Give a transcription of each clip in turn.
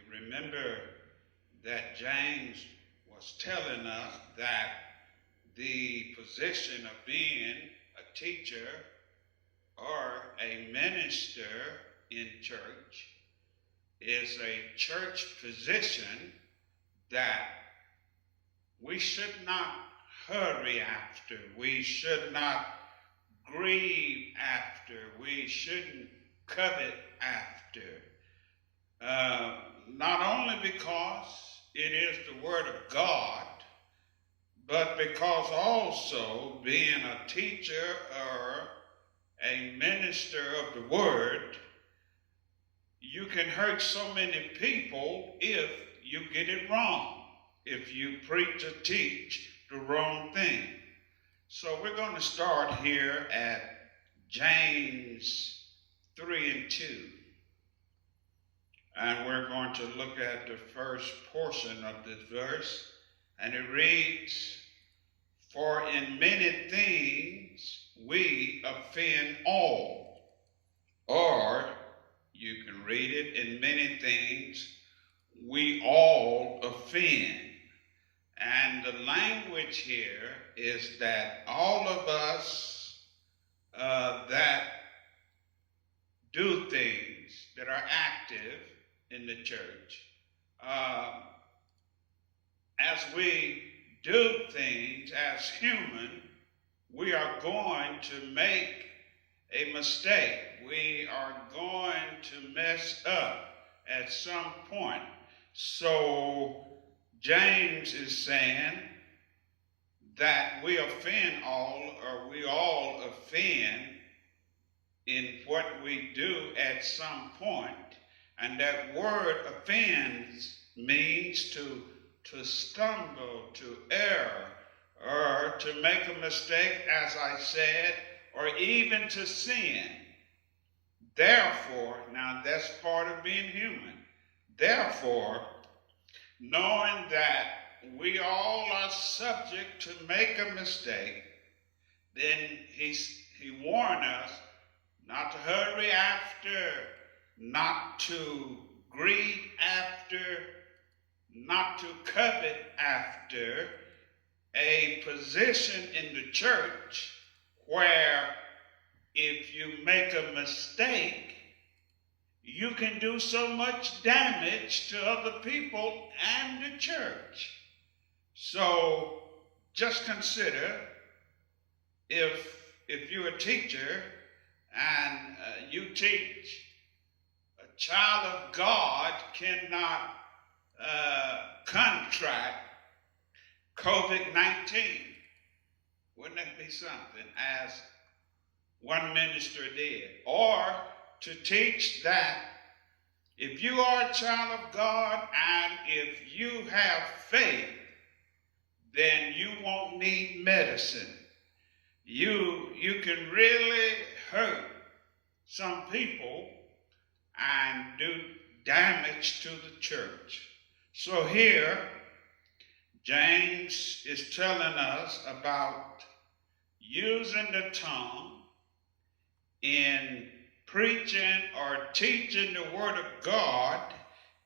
You remember that James was telling us that the position of being a teacher or a minister in church is a church position that we should not hurry after. We should not grieve after. We shouldn't covet after. Not only because it is the Word of God, but because also being a teacher or a minister of the Word, you can hurt so many people if you get it wrong, if you preach or teach the wrong thing. So we're going to start here at James 3 and 2. And we're going to look at the first portion of this verse. And it reads, "For in many things we offend all." Or you can read it, "In many things we all offend." And the language here is that all of us that do things that are active in the church, as we do things as human, we are going to make a mistake. We are going to mess up at some point. So James is saying that we offend all, or we all offend in what we do at some point. And that word offends means to stumble, to err, or to make a mistake, as I said, or even to sin. Therefore, now that's part of being human. Therefore, knowing that we all are subject to make a mistake, then he warned us not to hurry after, not to greed after, not to covet after a position in the church where if you make a mistake, you can do so much damage to other people and the church. So just consider if you're a teacher and you teach, a child of God cannot contract COVID-19. Wouldn't that be something, as one minister did? Or to teach that if you are a child of God and if you have faith, then you won't need medicine. You can really hurt some people and do damage to the church. So here, James is telling us about using the tongue in preaching or teaching the Word of God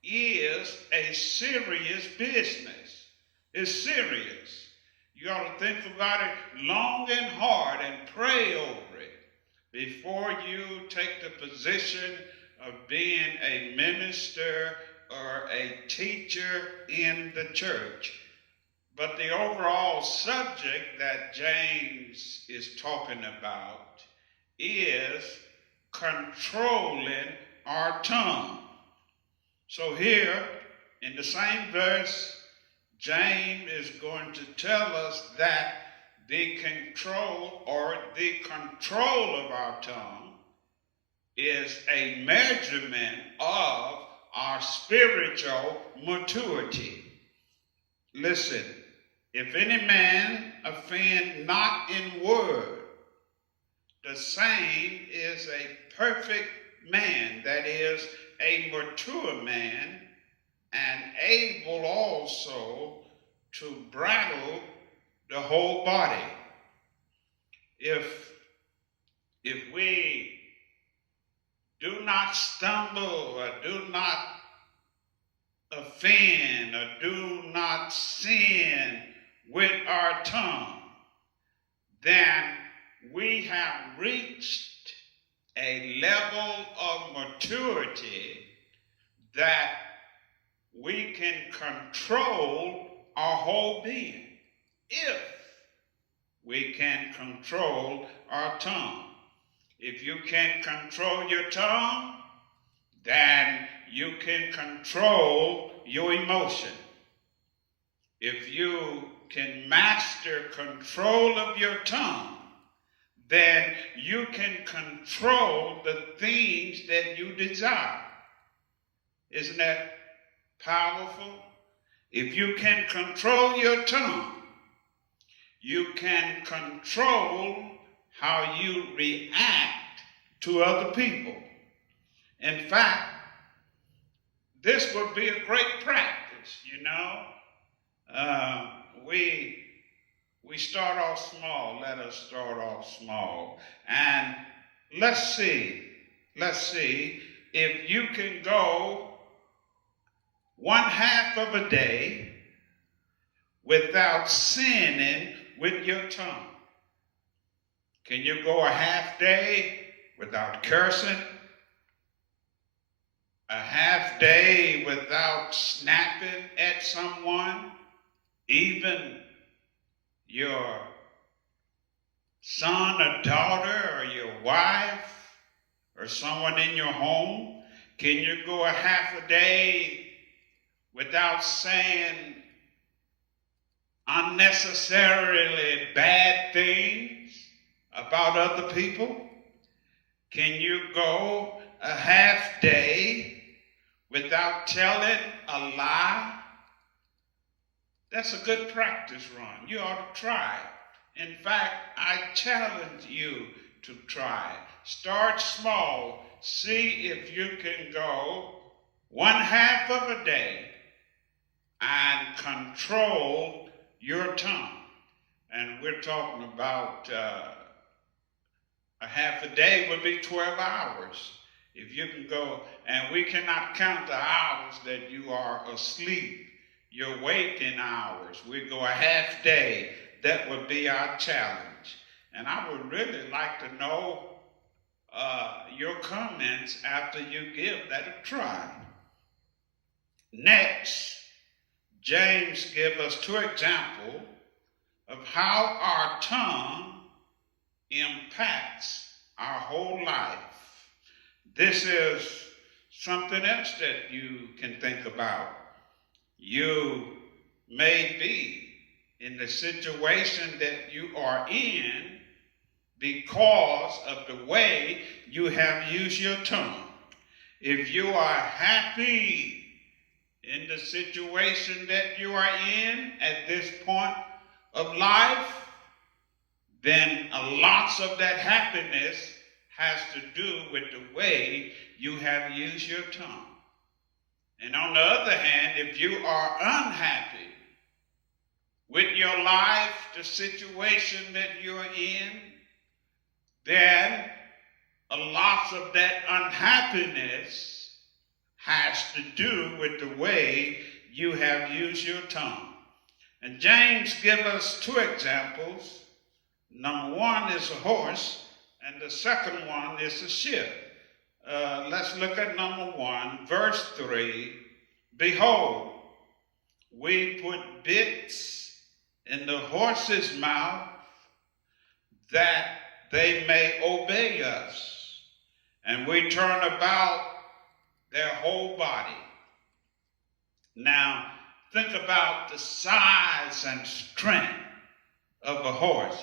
is a serious business. It's serious. You ought to think about it long and hard and pray over it before you take the position of being a minister or a teacher in the church. But the overall subject that James is talking about is controlling our tongue. So here, in the same verse, James is going to tell us that the control of our tongue is a measurement of our spiritual maturity. Listen, if any man offend not in word, the same is a perfect man, that is, a mature man, and able also to bridle the whole body. If we do not stumble or do not offend or do not sin with our tongue, then we have reached a level of maturity that we can control our whole being if we can control our tongue. If you can't control your tongue, then you can control your emotion. If you can master control of your tongue, then you can control the things that you desire. Isn't that powerful? If you can control your tongue, you can control how you react to other people. In fact, this would be a great practice, you know. We start off small. Let us start off small. And let's see if you can go one half of a day without sinning with your tongue. Can you go a half day without cursing? A half day without snapping at someone? Even your son or daughter or your wife or someone in your home? Can you go a half a day without saying unnecessarily bad things about other people? Can you go a half day without telling a lie? That's a good practice run. You ought to try it. In fact, I challenge you to try it. Start small. See if you can go one half of a day and control your tongue. And we're talking about a half a day would be 12 hours. If you can go, and we cannot count the hours that you are asleep, your waking hours. We go a half day. That would be our challenge. And I would really like to know your comments after you give that a try. Next, James gives us two examples of how our tongue impacts our whole life. This is something else that you can think about. You may be in the situation that you are in because of the way you have used your tongue. If you are happy in the situation that you are in at this point of life, then lots of that happiness has to do with the way you have used your tongue. And on the other hand, if you are unhappy with your life, the situation that you're in, then lots of that unhappiness has to do with the way you have used your tongue. And James gives us two examples. Number one is a horse, and the second one is a ship. Let's look at number one, verse 3. Behold, we put bits in the horse's mouth that they may obey us, and we turn about their whole body. Now, think about the size and strength of a horse.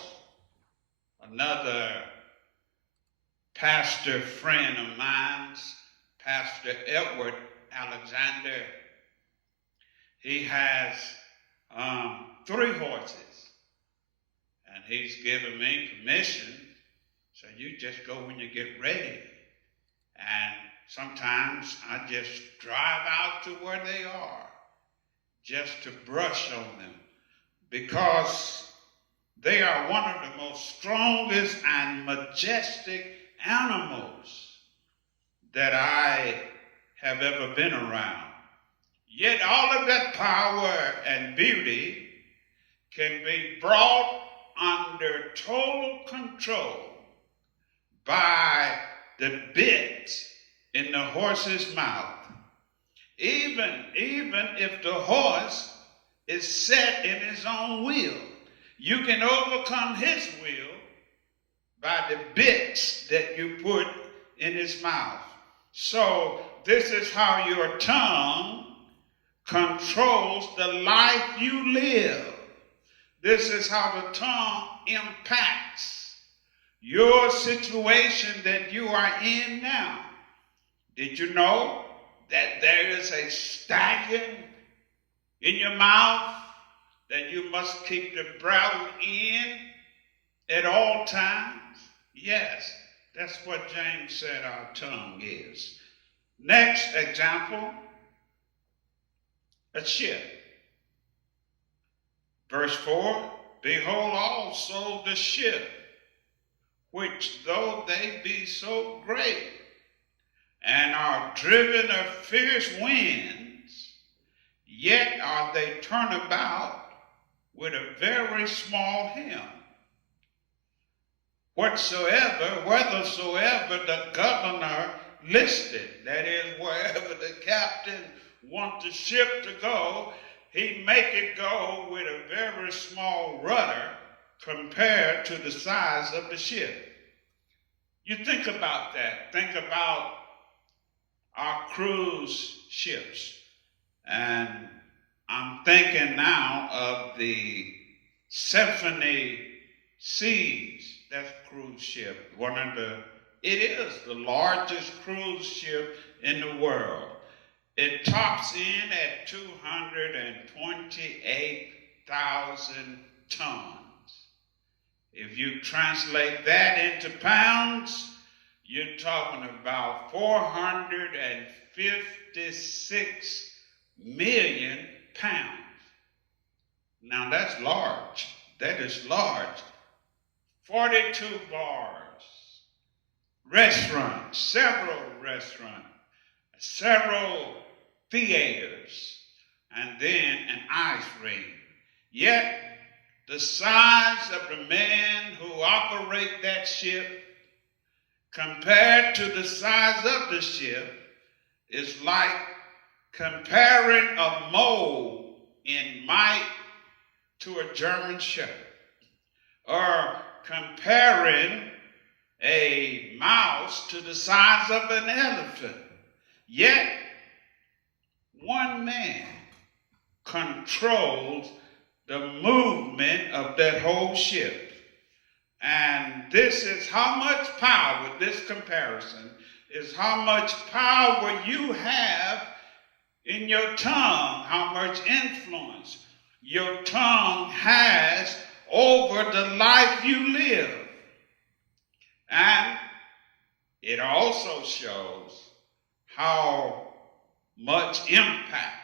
Another pastor friend of mine, Pastor Edward Alexander, he has 3 horses, and he's given me permission, so you just go when you get ready. And sometimes I just drive out to where they are, just to brush on them, because they are one of the most strongest and majestic animals that I have ever been around. Yet all of that power and beauty can be brought under total control by the bit in the horse's mouth. Even if the horse is set in his own will, you can overcome his will by the bits that you put in his mouth. So this is how your tongue controls the life you live. This is how the tongue impacts your situation that you are in now. Did you know that there is a stallion in your mouth that you must keep the breath in at all times? Yes, that's what James said our tongue is. Next example, a ship. Verse 4, behold also the ship, which though they be so great, and are driven of fierce winds, yet are they turned about with a very small helm. Whithersoever the governor listed, that is, wherever the captain wants the ship to go, he make it go with a very small rudder compared to the size of the ship. You think about that. Think about our cruise ships. And I'm thinking now of the Symphony Seas, that's cruise ship. It is the largest cruise ship in the world. It tops in at 228,000 tons. If you translate that into pounds, you're talking about 456 million pounds. Now that's large. That is large. 42 bars, restaurants, several theaters, and then an ice rink. Yet the size of the men who operate that ship compared to the size of the ship is like comparing a mole in might to a German shepherd, or comparing a mouse to the size of an elephant. Yet one man controls the movement of that whole ship. And this is how much power, this comparison, is how much power you have in your tongue, how much influence your tongue has over the life you live. And it also shows how much impact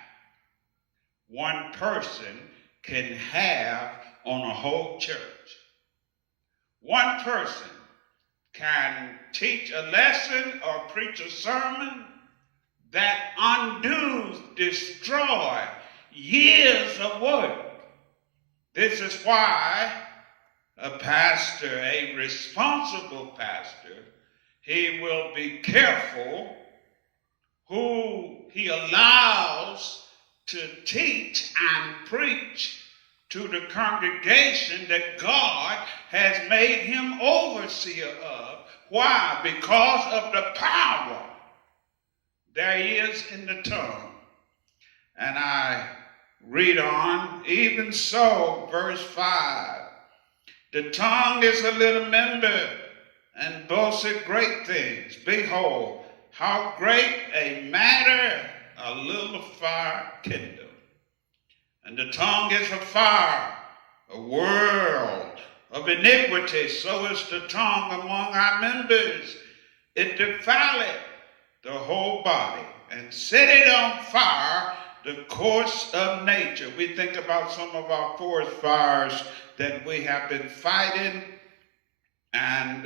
one person can have on a whole church. One person can teach a lesson or preach a sermon that destroy years of work. This is why a pastor, a responsible pastor, he will be careful who he allows to teach and preach to the congregation that God has made him overseer of. Why? Because of the power there is in the tongue. And I read on, even so, verse 5. The tongue is a little member and boasteth great things. Behold, how great a matter a little fire kindled. And the tongue is a fire, a world of iniquity. So is the tongue among our members. It defileth the whole body and set it on fire, the course of nature. We think about some of our forest fires that we have been fighting, and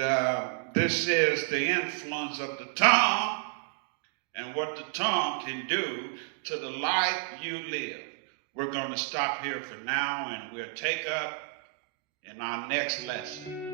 this is the influence of the tongue and what the tongue can do to the life you live. We're going to stop here for now, and we'll take up in our next lesson.